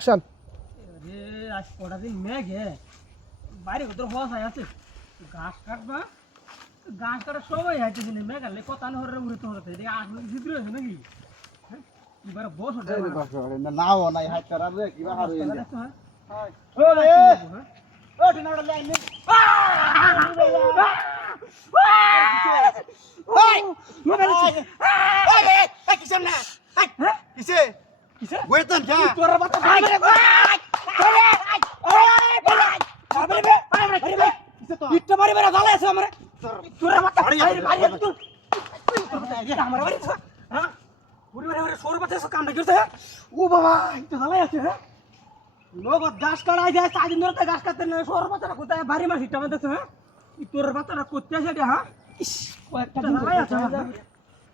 শান আরে আজ কটা দিন মেঘে বাইরে ভিতর হওয়া আছে গাছ কাটবা গাছ কাটার সময় আছে দিনে মেঘ আলে কত আনে হরে উড়তে হতে এই আগুন ভিতরে আছে নাকি এবারে বস নাও নাই হাত করার রে কিবা হার হইছে ওরে ও দিনাড়া লাইন নে ওই মোবাইল আরে কিছে না কিছে কিছে ওয়েতন যা তোর বাতা আরে ইটটা মারি মারা গালে আছে আমারে তোর মাথা মারি মারি তুই আমার বাড়ি হ্যাঁ পুরি মারে সর বাতে কাম না করতে ও বাবা ইটটা গালে আছে হ্যাঁ লোক গাছ কাটাই যায় সাত দিন ধরে গাছ কাটতে না সর বাতা কোথায় বাড়ি মার ইটটা মারতেছ হ্যাঁ তোর বাতাটা করতে আছে রে হ্যাঁ কয়েকটা গালে আছে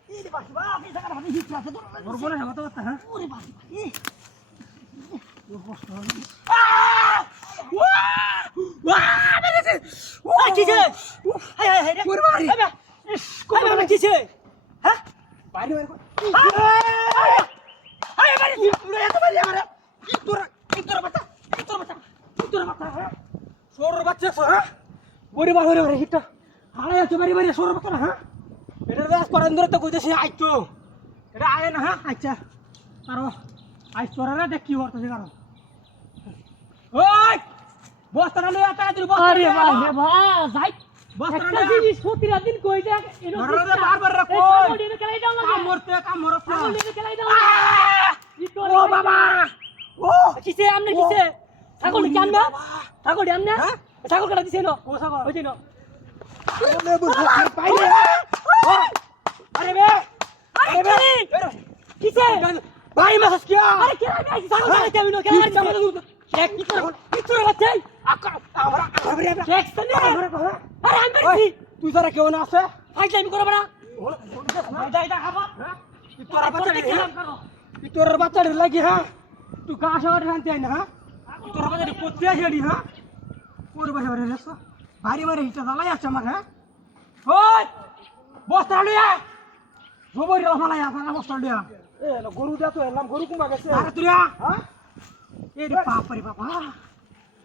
এই রে বাবা আপনি জায়গা ভাবি হিট আছে তোর ওর বলে না কথা হ্যাঁ ওরে বাবা ওর কষ্ট হবে কি করতেছে কারণ ওই বস্তাটা লইয়া টাকা দিল বস্তা আরে বাবা যাই বস্তাটা একটা জিনিস প্রতিটা দিন কই দেখ এনো ধরে বারবার রে কই কামড়ে খেলাই দাও লাগে কাম মরছ না কামড়ে খেলাই দাও ও বাবা ও কিসে আমনে কিসে ছাগল কি আমনা ছাগল আমনা ছাগল কাটা দিছে নো ও ছাগল হইছে নো ওলে বুঝ পাইলে আরে বে আরে বে কিসে ভাই মাস কি আরে কে আইছে ছাগল কাটা দিবি নো কে আর ছাগল এক কি তোর বাচ্চা আমরা এক সনে আরে আমি বেশি তুই যারা কেউ না আছে ফাইজলামি করব না এটা খাবা তোর বাচ্চা কি নাম করো তোর বাচ্চা লাগি হ্যাঁ তুই গাছ আর রানতে আই না হ্যাঁ তোর বাচ্চা করতে আসি হ্যাঁ ওর বাড়ি বাড়ি রেসো বাড়ি বাড়ি হিটা জ্বালাই আছে আমার হ্যাঁ ওই বস্তা লইয়া জবর রহমালাই আপনার বস্তা লইয়া এ গরু দা তো এলাম গরু কুমা গেছে আরে তুইয়া হ্যাঁ এই রে বাপ রে বাবা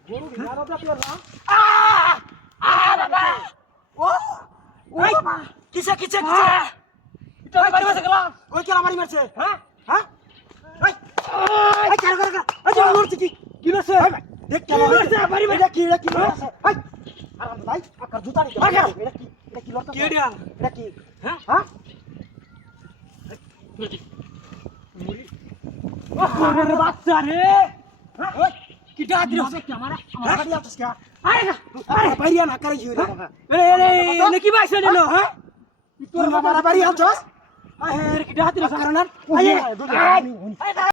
গরু ভিড়া দা তুই না বাবা ও বাবা কিসে কিসে কিসে এটা বাড়ি মারছে গলা কই কেলা বাড়ি মারছে হ্যাঁ হ্যাঁ এই কেন কেন এই যে মারছে কি লছে দেখ কেন মারছে বাড়ি মারছে কি এটা কি লছে এই আরাম ভাই আকার জুতা নি এটা কি লছে কে দিয়া এটা কি হ্যাঁ হ্যাঁ ওরে বাচ্চা রে হ্যাঁ কি ডাক দিছ কি আমার গাড়ি আছিস কা আরে আরে বাইরিয়া না করে জিও রে বাবা এ কি বাইছে দিলো হ্যাঁ তোর বাবা বাড়ি আছিস আরে কি ডাক দিছ কারণ আয়